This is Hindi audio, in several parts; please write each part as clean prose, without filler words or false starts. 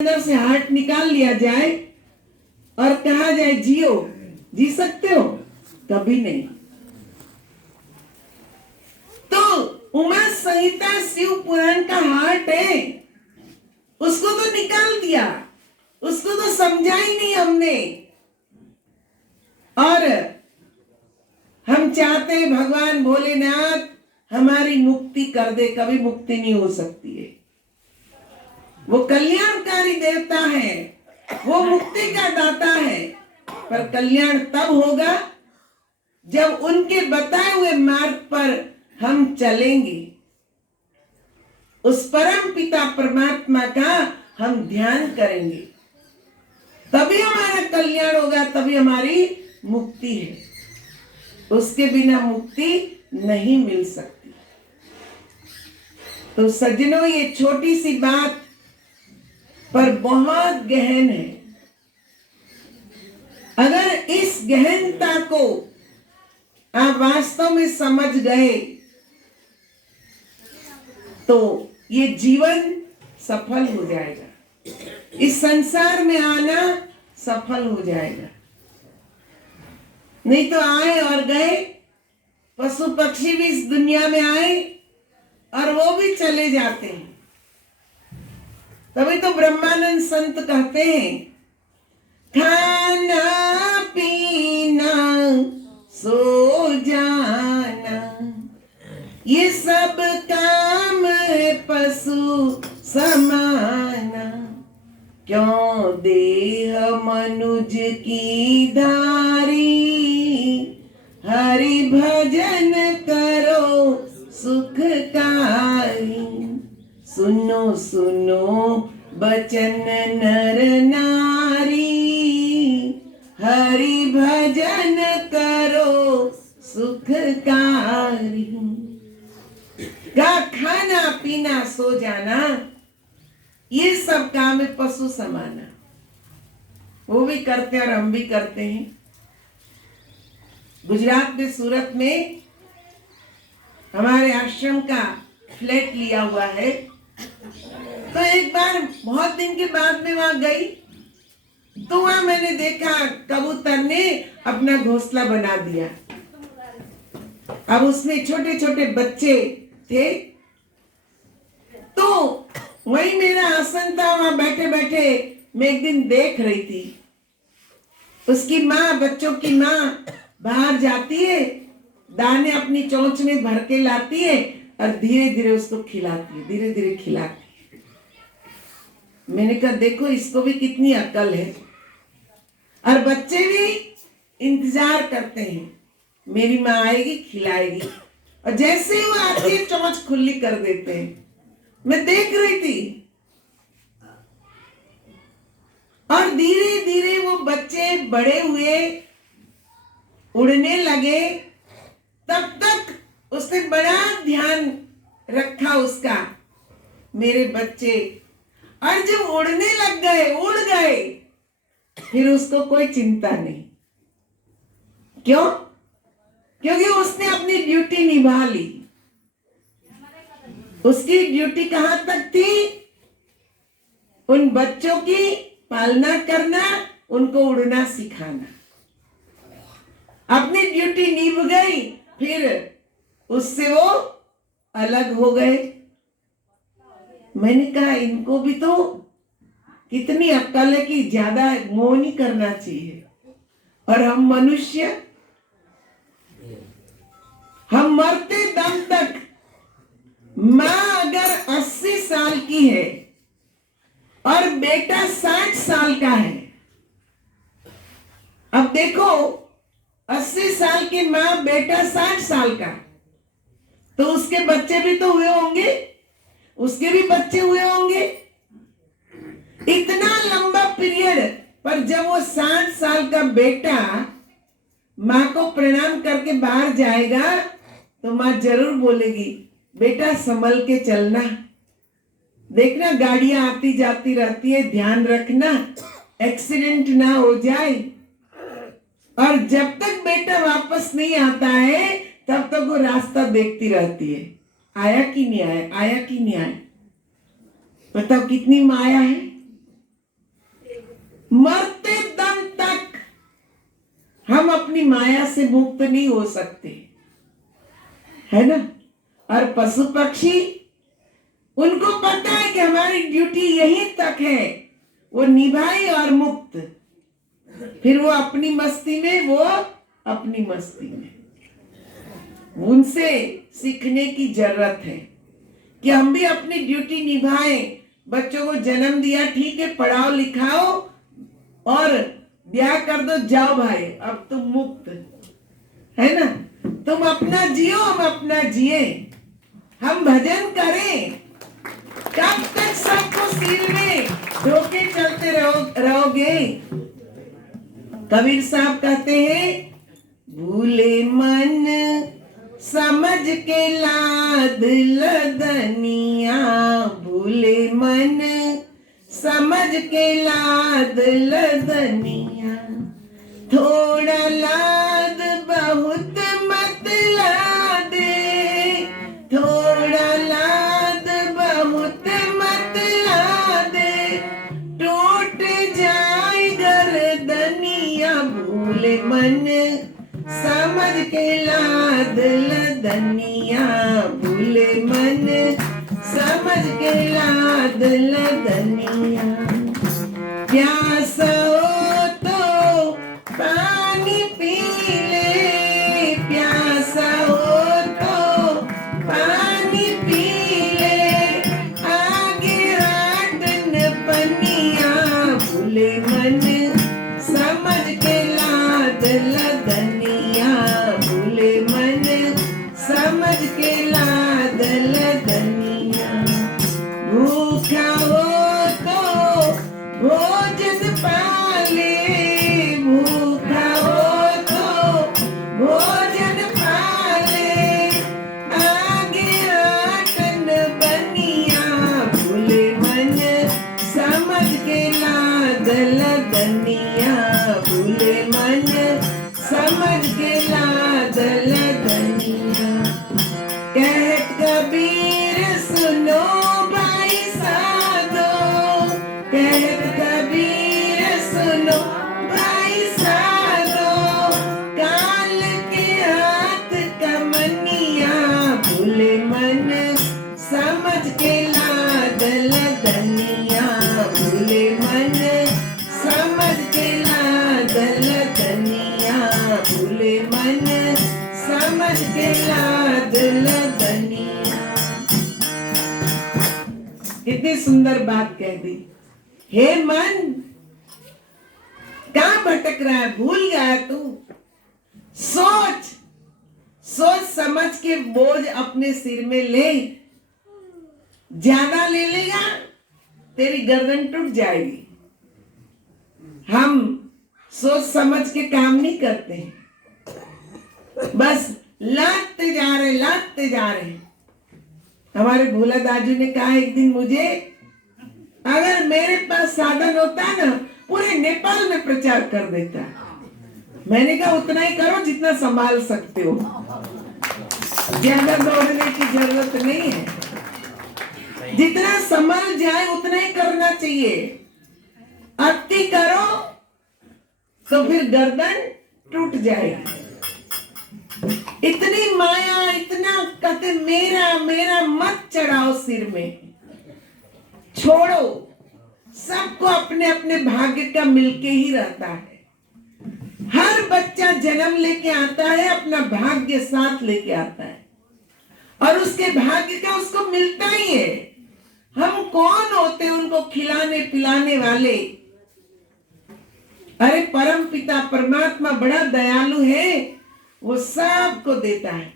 अंदर से हार्ट निकाल लिया जाए और कहा जाए जियो, जी सकते हो? कभी नहीं। तो उमा संहिता शिव पुराण का हार्ट है, उसको तो निकाल दिया, उसको तो समझा ही नहीं हमने। और हम चाहते हैं भगवान भोलेनाथ हमारी मुक्ति कर दे, कभी मुक्ति नहीं हो सकती है। वो कल्याणकारी देवता है, वो मुक्ति का दाता है, पर कल्याण तब होगा जब उनके बताए हुए मार्ग पर हम चलेंगे, उस परम पिता परमात्मा का हम ध्यान करेंगे, तभी हमारा कल्याण होगा, तभी हमारी मुक्ति है। उसके बिना मुक्ति नहीं मिल सकती। तो सज्जनों, ये छोटी सी बात पर बहुत गहन है। अगर इस गहनता को आप वास्तव में समझ गए तो ये जीवन सफल हो जाएगा, इस संसार में आना सफल हो जाएगा। नहीं तो आए और गए, पशु पक्षी भी इस दुनिया में आए और वो भी चले जाते हैं। तभी तो ब्रह्मानंद संत कहते हैं, खाना पीना सो जाना ये सब काम है पशु समाना, क्यों देह मनुज की धारी, हरि भजन करो सुखकारी। सुनो सुनो बचन नर नारी, हरि भजन करो सुखकारी। का खाना पीना सो जाना ये सब काम है पशु समाना। वो भी करते हैं और हम भी करते हैं। गुजरात में सूरत में हमारे आश्रम का फ्लैट लिया हुआ है। तो एक बार बहुत दिन के बाद में वहां गई, तो वहां मैंने देखा कबूतर ने अपना घोंसला बना दिया। अब उसमें छोटे छोटे बच्चे थे। तो वही मेरा आसन था, वहां बैठे बैठे मैं एक दिन देख रही थी, उसकी माँ, बच्चों की माँ बाहर जाती है, दाने अपनी चोंच में भर के लाती है और धीरे धीरे उसको खिलाती है, धीरे धीरे खिलाती है। मैंने कहा देखो इसको भी कितनी अक्ल है। और बच्चे भी इंतजार करते हैं, मेरी माँ आएगी खिलाएगी, और जैसे ही वो आती है चोंच खुली कर देते हैं। मैं देख रही थी और धीरे धीरे वो बच्चे बड़े हुए, उड़ने लगे। तब तक उसने बड़ा ध्यान रखा उसका, मेरे बच्चे। और जब उड़ने लग गए, उड़ गए, फिर उसको कोई चिंता नहीं। क्यों? क्योंकि उसने अपनी ड्यूटी निभा ली। उसकी ड्यूटी कहां तक थी? उन बच्चों की पालना करना, उनको उड़ना सिखाना। अपनी ड्यूटी निभ गई, फिर उससे वो अलग हो गए। मैंने कहा इनको भी तो कितनी अक्ल है कि ज्यादा मोह नहीं करना चाहिए। और हम मनुष्य, हम मरते दम तक, माँ अगर 80 साल की है और बेटा 60 साल का है, अब देखो 80 साल की माँ, बेटा 60 साल का, तो उसके बच्चे भी तो हुए होंगे, उसके भी बच्चे हुए होंगे। इतना लंबा पीरियड, पर जब वो 60 साल का बेटा माँ को प्रणाम करके बाहर जाएगा तो माँ जरूर बोलेगी, बेटा संभल के चलना, देखना गाड़ियां आती जाती रहती है, ध्यान रखना, एक्सीडेंट ना हो जाए। और जब तक बेटा वापस नहीं आता है तब तक वो रास्ता देखती रहती है, आया कि नहीं आया, आया कि नहीं आया। बताओ कितनी माया है। से मुक्त नहीं हो सकते, है ना। और पशु पक्षी, उनको पता है कि हमारी ड्यूटी यहीं तक है, वो निभाए और मुक्त, फिर वो अपनी मस्ती में, वो अपनी मस्ती में। उनसे सीखने की जरूरत है कि हम भी अपनी ड्यूटी निभाएं। बच्चों को जन्म दिया, ठीक है, पढ़ाओ लिखाओ और ब्याह कर दो, जाओ भाई अब तुम मुक्त, है ना। तुम अपना जियो, हम अपना जिए, हम भजन करें। कब तक सबको सिर में ढोके चलते रहोगे। कबीर साहब कहते हैं, भूले मन समझ के लाद लदनिया, भूले मन समझ के लाद लदनिया, थोड़ा लाद बहुत मत लादे, थोड़ा लाद बहुत मत लादे, टूट जाए गर्दनिया, भूले मन समझ के लाद लदनिया, भूले मन समझ के लाद लदनिया। प्यास हो तो पानी पी ले, प्यास हो तो पानी पी ले, आगे हाटन पनिया, भूले मन समझ के लाद लदनिया, भूले मन समझ के लाद लदनिया। भूखा हो तो भोजन पाले, भूखा हो तो भोजन पाले, आगे आटन बनिया, भूले मन समझ के लाद लदनिया, भूले मन समझ के लाद लदनिया। कहत कबीर सुनो भाई साधो, कहत कबीर सुनो भाई साधो, काल के हाथ कमनिया, भूले मन समझ के लाद लदनिया, भूले मन समझ के लाद लदनिया, भूले मन समझ के लाद लदनिया। कितनी सुंदर बात कह दी। हे मन, कहां भटक रहा है, भूल गया तू? सोच, सोच समझ के बोझ अपने सिर में ले, ज्यादा ले लेगा तेरी गर्दन टूट जाएगी। हम सोच समझ के काम नहीं करते हैं, बस लादते जा रहे, लादते जा रहे। हमारे भोला दाजू ने कहा एक दिन मुझे, अगर मेरे पास साधन होता ना, पूरे नेपाल में प्रचार कर देता। मैंने कहा उतना ही करो जितना संभाल सकते हो, ज्यादा दौड़ने की जरूरत नहीं है, जितना संभल जाए उतना ही करना चाहिए। अति करो तो फिर गर्दन टूट जाएगी। इतनी माया, इतना कहते मेरा मेरा मत चढ़ाओ सिर में, छोड़ो। सबको अपने अपने भाग्य का मिलके ही रहता है। हर बच्चा जन्म लेके आता है, अपना भाग्य साथ लेके आता है, और उसके भाग्य का उसको मिलता ही है। हम कौन होते हैं उनको खिलाने पिलाने वाले? अरे परम पिता परमात्मा बड़ा दयालु है, वो सबको देता है।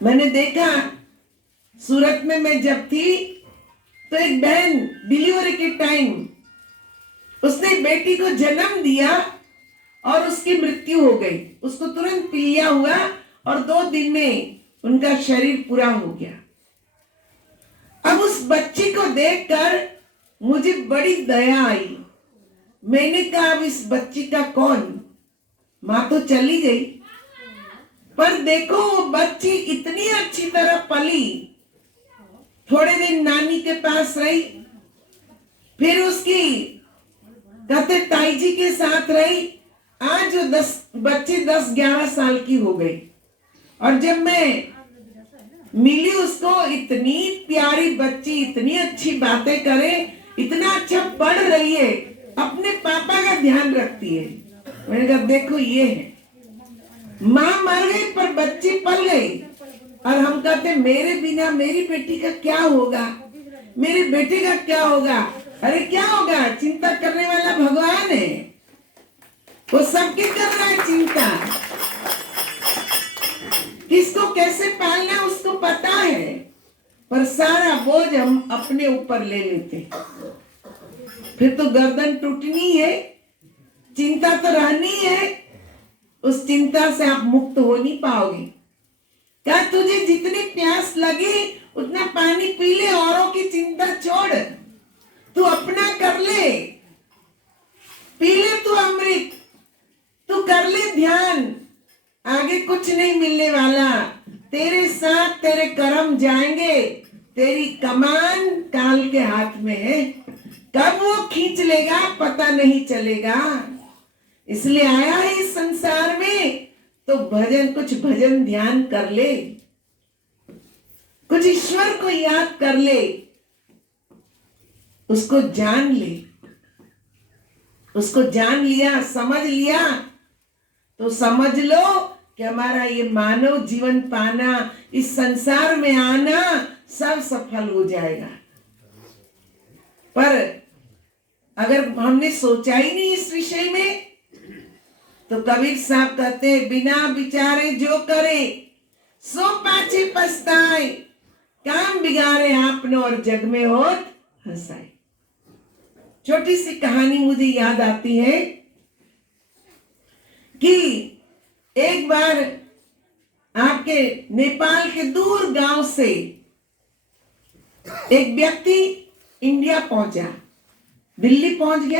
मैंने देखा सूरत में मैं जब थी तो एक बहन डिलीवरी के टाइम उसने बेटी को जन्म दिया और उसकी मृत्यु हो गई। उसको तुरंत पीलिया हुआ और 2 दिन में उनका शरीर पूरा हो गया। अब उस बच्ची को देखकर मुझे बड़ी दया आई। मैंने कहा अब इस बच्ची का कौन? माँ तो चली गई, पर देखो वो बच्ची इतनी अच्छी तरह पली। थोड़े दिन नानी के पास रही, फिर उसकी कहते ताई जी के साथ रही। आज वो बच्ची 10-11 साल की हो गई और जब मैं मिली उसको, इतनी प्यारी बच्ची, इतनी अच्छी बातें करे, इतना अच्छा पढ़ रही है, अपने पापा का ध्यान रखती है। मैंने कहा देखो ये है, माँ मर गई पर बच्ची पल गई। और हम कहते मेरे बिना मेरी बेटी का क्या होगा, मेरे बेटे का क्या होगा। अरे क्या होगा, चिंता करने वाला भगवान है, वो सबकी कर रहा है चिंता। किसको कैसे पालना उसको पता है, पर सारा बोझ हम अपने ऊपर ले लेते, फिर तो गर्दन टूटनी है, चिंता तो रहनी है। उस चिंता से आप मुक्त हो नहीं पाओगे। क्या तुझे जितनी प्यास लगी उतना पानी पी ले, औरों की चिंता छोड़, तू अपना कर ले, पी ले तू अमृत, तू कर ले ध्यान, आगे कुछ नहीं मिलने वाला, तेरे साथ तेरे कर्म जाएंगे, तेरी कमान काल के हाथ में है, कब वो खींच लेगा पता नहीं चलेगा। इसलिए आया है इस संसार में तो भजन, कुछ भजन ध्यान कर ले, कुछ ईश्वर को याद कर ले, उसको जान ले। उसको जान लिया, समझ लिया तो समझ लो कि हमारा ये मानव जीवन पाना, इस संसार में आना सब सफल हो जाएगा। पर अगर हमने सोचा ही नहीं इस विषय में, तो कबीर साहब कहते हैं बिना विचारे जो करे सो पाछे पछताए, काम बिगाड़े आपने और जग में होत हंसाए। छोटी सी कहानी मुझे याद आती है कि एक बार आपके नेपाल के दूर गांव से एक व्यक्ति इंडिया पहुंचा, दिल्ली पहुंच गया।